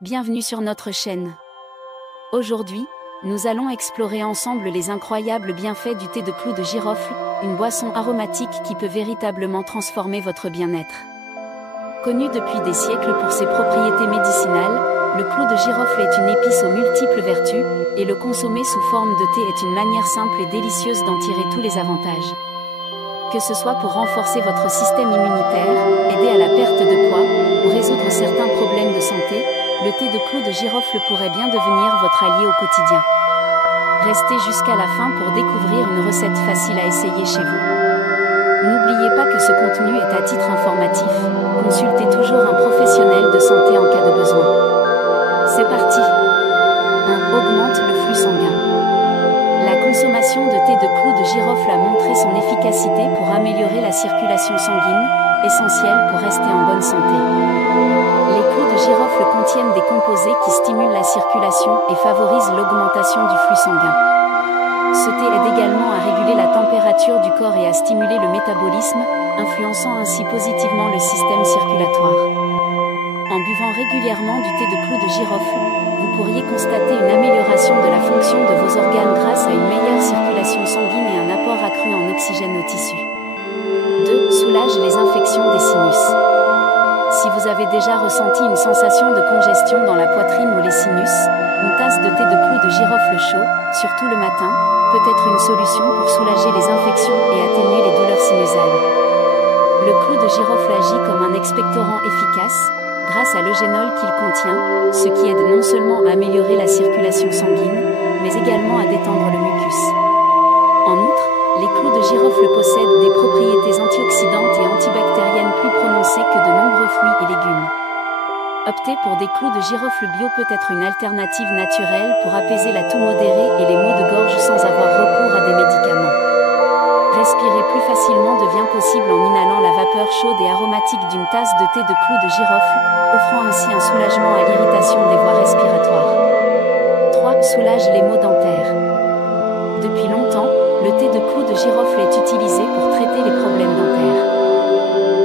Bienvenue sur notre chaîne. Aujourd'hui, nous allons explorer ensemble les incroyables bienfaits du thé de clou de girofle, une boisson aromatique qui peut véritablement transformer votre bien-être. Connu depuis des siècles pour ses propriétés médicinales, le clou de girofle est une épice aux multiples vertus, et le consommer sous forme de thé est une manière simple et délicieuse d'en tirer tous les avantages. Que ce soit pour renforcer votre système immunitaire, aider à la perte de poids, ou résoudre certains problèmes de santé, le thé de clou de girofle pourrait bien devenir votre allié au quotidien. Restez jusqu'à la fin pour découvrir une recette facile à essayer chez vous. N'oubliez pas que ce contenu est à titre informatif, consultez toujours un professionnel de santé en cas de besoin. C'est parti. 1. Augmente le flux sanguin. La consommation de thé de clou de girofle a montré son efficacité pour améliorer la circulation sanguine, essentielle pour rester en bonne santé. Les clous de girofle contiennent des composés qui stimulent la circulation et favorisent l'augmentation du flux sanguin. Ce thé aide également à réguler la température du corps et à stimuler le métabolisme, influençant ainsi positivement le système circulatoire. En buvant régulièrement du thé de clou de girofle, vous pourriez constater une amélioration de la fonction de vos organes grâce à une meilleure circulation sanguine et un apport accru en oxygène aux tissus. 2. Soulage les infections des sinus. Si vous avez déjà ressenti une sensation de congestion dans la poitrine ou les sinus, une tasse de thé de clou de girofle chaud, surtout le matin, peut être une solution pour soulager les infections et atténuer les douleurs sinusales. Le clou de girofle agit comme un expectorant efficace, grâce à l'eugénol qu'il contient, ce qui aide non seulement à améliorer la circulation sanguine, mais également à détendre le mucus. En outre, les clous de girofle possèdent des propriétés antioxydantes et antibactériennes plus prononcées que de nombreux fruits et légumes. Opter pour des clous de girofle bio peut être une alternative naturelle pour apaiser la toux modérée et les maux de gorge sans avoir recours à des médicaments. Respirer plus facilement devient possible en inhalant la vapeur chaude et aromatique d'une tasse de thé de clou de girofle, offrant ainsi un soulagement à l'irritation des voies respiratoires. 3. Soulage les maux dentaires. Depuis longtemps, le thé de clou de girofle est utilisé pour traiter les problèmes dentaires.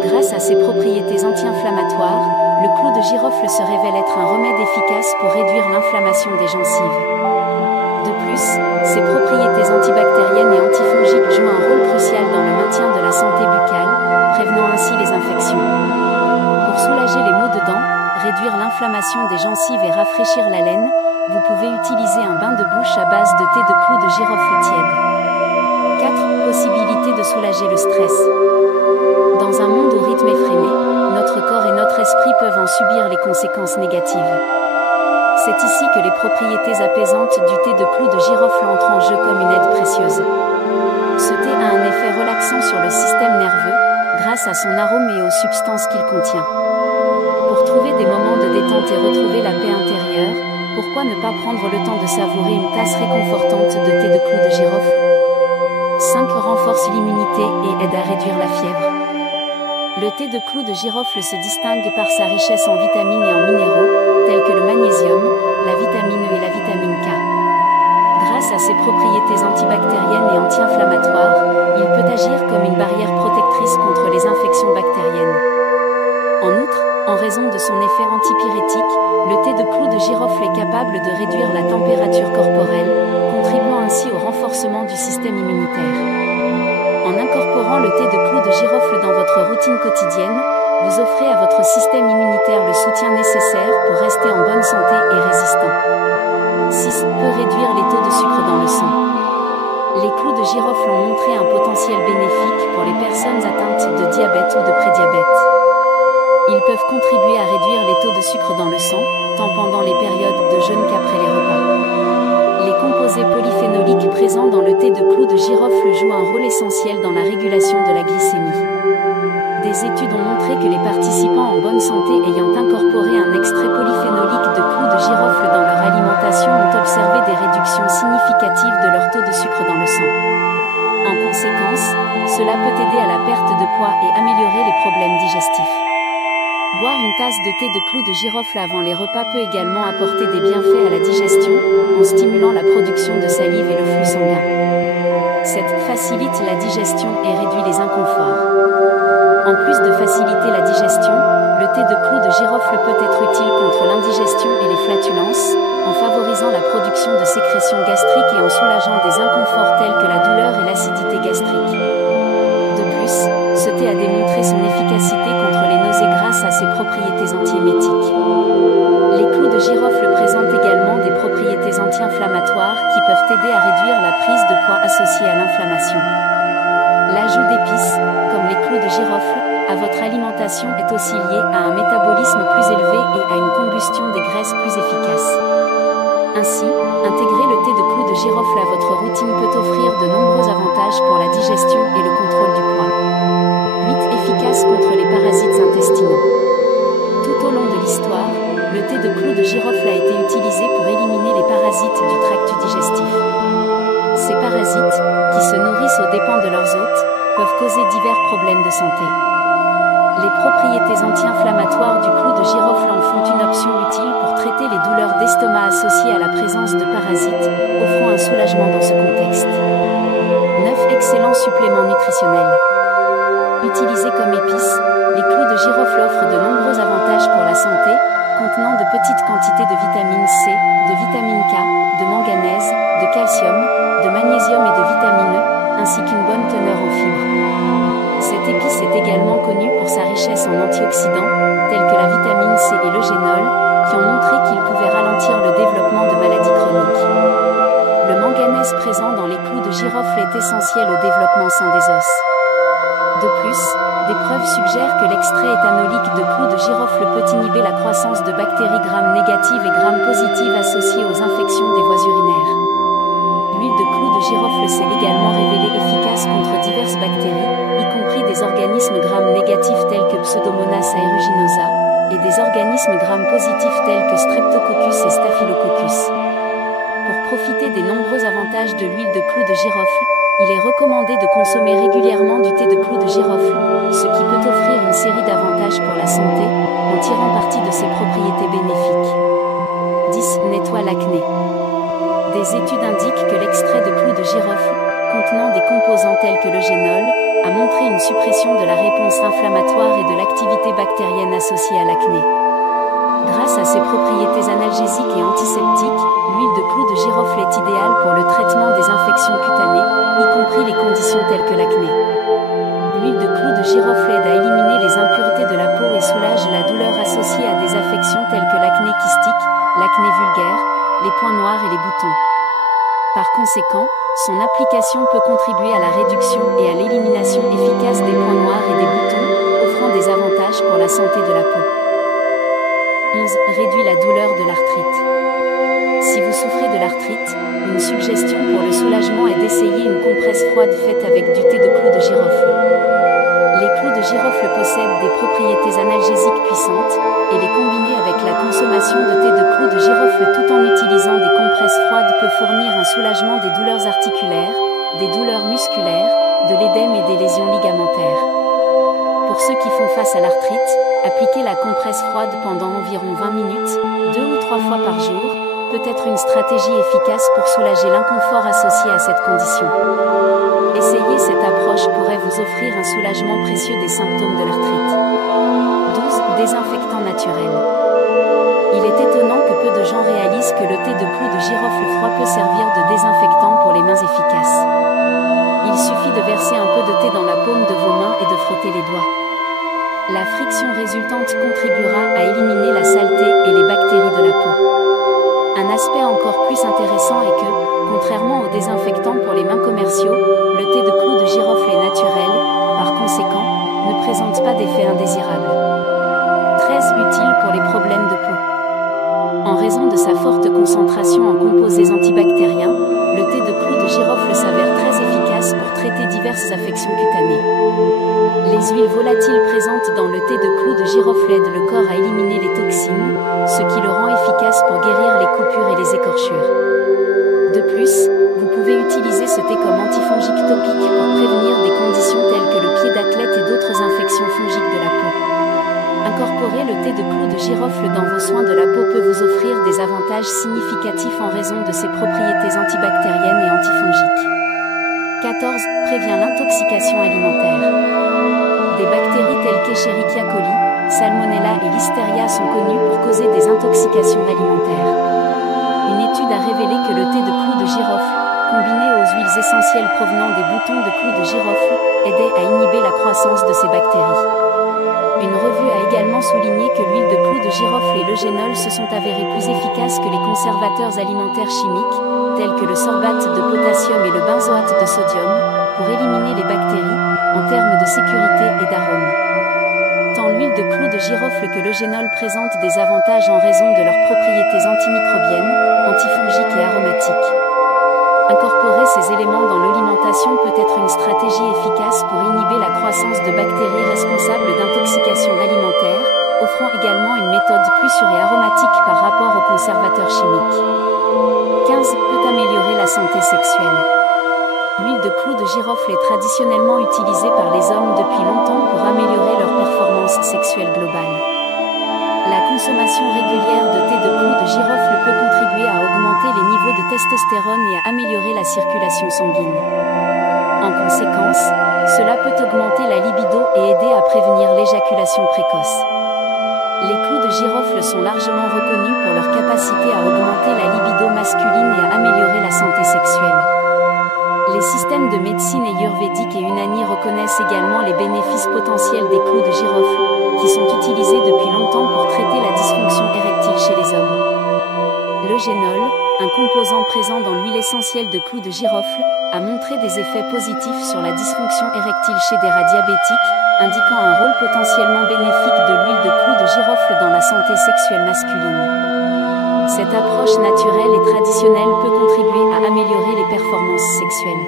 Grâce à ses propriétés anti-inflammatoires, le clou de girofle se révèle être un remède efficace pour réduire l'inflammation des gencives. De plus, ses propriétés antibactériennes et antifongiques jouent un rôle crucial dans le maintien de la santé buccale, prévenant ainsi les infections. Pour soulager les maux de dents, réduire l'inflammation des gencives et rafraîchir la laine, vous pouvez utiliser un bain de bouche à base de thé de clou de girofle tiède. 4. Possibilité de soulager le stress. Dans un monde au rythme effréné, notre corps et notre esprit peuvent en subir les conséquences négatives. C'est ici que les propriétés apaisantes du thé de clou de girofle entrent en jeu comme une aide précieuse. Ce thé a un effet relaxant sur le système nerveux, grâce à son arôme et aux substances qu'il contient. Pour trouver des moments de détente et retrouver la paix intérieure, pourquoi ne pas prendre le temps de savourer une tasse réconfortante de thé de clou de girofle? 5. Renforce l'immunité et aide à réduire la fièvre. Le thé de clou de girofle se distingue par sa richesse en vitamines et en minéraux, tels que le magnésium, la vitamine E et la vitamine K. Grâce à ses propriétés antibactériennes et anti-inflammatoires, il peut agir comme une barrière protectrice contre les infections bactériennes. En outre, en raison de son effet antipyrétique, le thé de clou de girofle est capable de réduire la température corporelle, contribuant ainsi au renforcement du système immunitaire. En incorporant le thé de clou de girofle dans votre routine quotidienne, vous offrez à votre système immunitaire le soutien nécessaire pour rester en bonne santé et résistant. 6. Peut réduire les taux de sucre dans le sang. Les clous de girofle ont montré un potentiel bénéfique pour les personnes atteintes de diabète ou de prédiabète. Ils peuvent contribuer à réduire les taux de sucre dans le sang, tant pendant les périodes de jeûne qu'après les repas. Les composés polyphénoliques présents dans le thé de clou de girofle jouent un rôle essentiel dans la régulation de la glycémie. Des études ont montré que les participants en bonne santé ayant incorporé un extrait polyphénolique de clou de girofle dans leur alimentation ont observé des réductions significatives de leur taux de sucre dans le sang. En conséquence, cela peut aider à la perte de poids et améliorer les problèmes digestifs. Boire une tasse de thé de clou de girofle avant les repas peut également apporter des bienfaits à la digestion, en stimulant la production de salive et le flux sanguin. Cette facilite la digestion et réduit les inconforts. En plus de faciliter la digestion, le thé de clou de girofle peut être utile contre l'indigestion et flatulence, en favorisant la production de sécrétions gastriques et en soulageant des inconforts tels que la douleur et l'acidité gastrique. De plus, ce thé a démontré son efficacité contre les nausées grâce à ses propriétés antiémétiques. Les clous de girofle présentent également des propriétés anti-inflammatoires qui peuvent aider à réduire la prise de poids associée à l'inflammation. L'ajout d'épices, comme les clous de girofle, à votre alimentation est aussi lié à un métabolisme plus élevé et à une combustion des graisses plus efficace. Ainsi, intégrer le thé de clous de girofle à votre routine peut offrir de nombreux avantages pour la digestion et le contrôle du poids. 8. Efficace contre les parasites intestinaux. Tout au long de l'histoire, le thé de clous de girofle a été utilisé pour éliminer les parasites du tract digestif. Ces parasites, qui se nourrissent aux dépens de leurs hôtes, peuvent causer divers problèmes de santé. Les propriétés anti-inflammatoires du clou de girofle en font une option utile pour traiter les douleurs d'estomac associées à la présence de parasites, offrant un soulagement dans ce contexte. 9. Excellent supplément nutritionnel. Utilisés comme épices, les clous de girofle offrent de nombreux avantages pour la santé, contenant de petites quantités de vitamine C, de vitamine K, de manganèse, de calcium, de magnésium et de vitamine E, ainsi qu'une bonne teneur en fibres. Cette épice est également connue pour sa richesse en antioxydants, tels que la vitamine C et le génol, qui ont montré qu'ils pouvaient ralentir le développement de maladies chroniques. Le manganèse présent dans les clous de girofle est essentiel au développement sain des os. De plus, des preuves suggèrent que l'extrait éthanolique de clous de girofle peut inhiber la croissance de bactéries gram-négatives et gram-positives associées aux infections des voies urinaires. L'huile de clous de girofle s'est également révélée efficace contre diverses bactéries, y compris des organismes gram-négatifs tels que Pseudomonas aeruginosa, et des organismes gram-positifs tels que Streptococcus et Staphylococcus. Pour profiter des nombreux avantages de l'huile de clous de girofle, il est recommandé de consommer régulièrement du thé de clous de girofle, ce qui peut offrir une série d'avantages pour la santé, en tirant parti de ses propriétés bénéfiques. 10. Nettoie l'acné. Des études indiquent que l'extrait de clous de girofle, contenant des composants tels que le génol, a montré une suppression de la réponse inflammatoire et de l'activité bactérienne associée à l'acné. Grâce à ses propriétés analgésiques et antiseptiques, l'huile de clous de girofle est idéale pour le traitement des infections cutanées, y compris les conditions telles que l'acné. L'huile de clous de girofle aide à éliminer les impuretés de la peau et soulage la douleur associée à des affections telles que l'acné kystique, l'acné vulgaire, les points noirs et les boutons. Par conséquent, son application peut contribuer à la réduction et à l'élimination efficace des points noirs et des boutons, offrant des avantages pour la santé de la peau. 11. Réduit la douleur de l'arthrite. Si vous souffrez de l'arthrite, une suggestion pour le soulagement est d'essayer une compresse froide faite avec du thé de clous de girofle. Les clous de girofle possèdent des propriétés analgésiques puissantes, et les combiner avec la consommation de thé de clous de girofle tout en utilisant des compresses froides peut fournir un soulagement des douleurs articulaires, des douleurs musculaires, de l'édème et des lésions ligamentaires. Pour ceux qui font face à l'arthrite, appliquer la compresse froide pendant environ 20 minutes, 2 ou 3 fois par jour, peut être une stratégie efficace pour soulager l'inconfort associé à cette condition. Essayer cette approche pourrait vous offrir un soulagement précieux des symptômes de l'arthrite. 12. Désinfectant naturel. Il est étonnant que peu de gens réalisent que le thé de clous de girofle froid peut servir de désinfectant pour les mains efficaces. Il suffit de verser un peu de thé dans la paume de vos mains et de frotter les doigts. La friction résultante contribuera à éliminer la saleté et les bactéries de la peau. Un aspect encore plus intéressant est que, contrairement aux désinfectants pour les mains commerciaux, le thé de clous de girofle est naturel, par conséquent, ne présente pas d'effets indésirables. Très utile pour les problèmes de peau. En raison de sa forte concentration en composés antibactériens, le thé de clous de girofle s'avère très efficace pour traiter diverses affections cutanées. Les huiles volatiles présentes dans le thé de clous de girofle aident le corps à éliminer les toxines, ce qui le rend efficace pour guérir les coupures et les écorchures. De plus, vous pouvez utiliser ce thé comme antifongique topique pour prévenir des conditions telles que le pied d'athlète et d'autres infections fongiques de la peau. Incorporer le thé de clous de girofle dans vos soins de la peau peut vous offrir des avantages significatifs en raison de ses propriétés antibactériennes et antifongiques. 14. Prévient l'intoxication alimentaire. Des bactéries telles qu'Escherichia coli, Salmonella et Listeria sont connues pour causer des intoxications alimentaires. étude a révélé que le thé de clous de girofle, combiné aux huiles essentielles provenant des boutons de clous de girofle, aidait à inhiber la croissance de ces bactéries. Une revue a également souligné que l'huile de clous de girofle et l'eugénol se sont avérés plus efficaces que les conservateurs alimentaires chimiques, tels que le sorbate de potassium et le benzoate de sodium, pour éliminer les bactéries, en termes de sécurité et d'arôme. Tant l'huile de clous de girofle que l'eugénol présentent des avantages en raison de leurs propriétés antimicrobiennes, antifongiques et aromatiques. Incorporer ces éléments dans l'alimentation peut être une stratégie efficace pour inhiber la croissance de bactéries responsables d'intoxication alimentaire, offrant également une méthode plus sûre et aromatique par rapport aux conservateurs chimiques. 15. Peut améliorer la santé sexuelle. L'huile de clous de girofle est traditionnellement utilisée par les hommes depuis longtemps pour améliorer leur performance sexuelle globale. La consommation régulière de thé de clous de girofle peut contribuer à augmenter les niveaux de testostérone et à améliorer la circulation sanguine. En conséquence, cela peut augmenter la libido et aider à prévenir l'éjaculation précoce. Les clous de girofle sont largement reconnus pour leur capacité à augmenter la libido masculine et à améliorer la santé sexuelle. Les systèmes de médecine ayurvédique et unani reconnaissent également les bénéfices potentiels des clous de girofle, qui sont utilisés depuis longtemps pour traiter la dysfonction érectile chez les hommes. L'eugénol, un composant présent dans l'huile essentielle de clous de girofle, a montré des effets positifs sur la dysfonction érectile chez des rats diabétiques, indiquant un rôle potentiellement bénéfique de l'huile de clous de girofle dans la santé sexuelle masculine. Cette approche naturelle et traditionnelle peut contribuer à améliorer les performances sexuelles.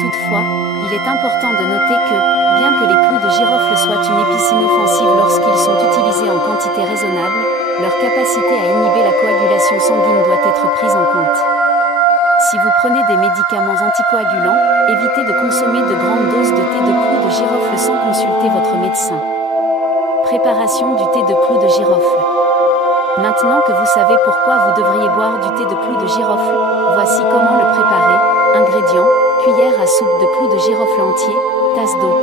Toutefois, il est important de noter que, bien que les clous de girofle soient une épice inoffensive lorsqu'ils sont utilisés en quantité raisonnable, leur capacité à inhiber la coagulation sanguine doit être prise en compte. Si vous prenez des médicaments anticoagulants, évitez de consommer de grandes doses de thé de clous de girofle sans consulter votre médecin. Préparation du thé de clous de girofle. Maintenant que vous savez pourquoi vous devriez boire du thé de clous de girofle, voici comment le préparer. Ingrédients: cuillère à soupe de clous de girofle entier, tasse d'eau.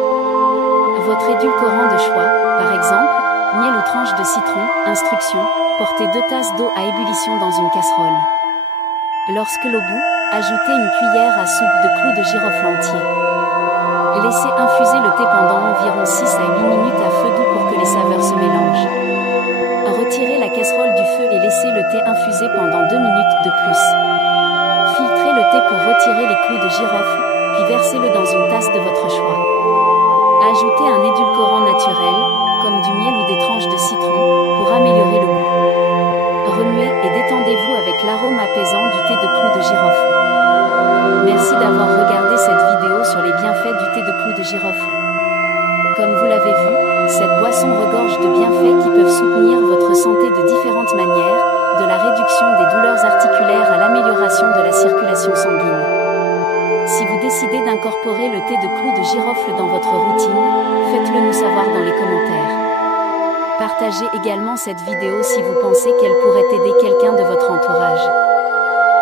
Votre édulcorant de choix, par exemple, miel ou tranche de citron. Instructions: portez 2 tasses d'eau à ébullition dans une casserole. Lorsque l'eau bout, ajoutez une cuillère à soupe de clous de girofle entier. Laissez infuser le thé pendant environ 6 à 8 minutes à feu doux pour que les saveurs se mélangent. Retirez la casserole du feu et laissez le thé infuser pendant 2 minutes de plus. Filtrez le thé pour retirer les clous de girofle, puis versez-le dans une tasse de votre choix. Ajoutez un édulcorant naturel, comme du miel ou des tranches de citron, pour améliorer le goût. Remuez et détendez-vous avec l'arôme apaisant du thé de clous de girofle. Merci d'avoir regardé cette vidéo sur les bienfaits du thé de clous de girofle. Comme vous l'avez vu, cette boisson regorge de bienfaits qui peuvent soutenir votre santé de différentes manières, de la réduction des douleurs articulaires à l'amélioration de la circulation sanguine. Si vous décidez d'incorporer le thé de clous de girofle dans votre routine, faites-le nous savoir dans les commentaires. Partagez également cette vidéo si vous pensez qu'elle pourrait aider quelqu'un de votre entourage.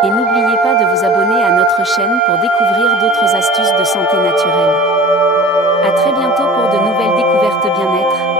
Et n'oubliez pas de vous abonner à notre chaîne pour découvrir d'autres astuces de santé naturelle. À très bientôt pour de nouvelles découvertes bien-être.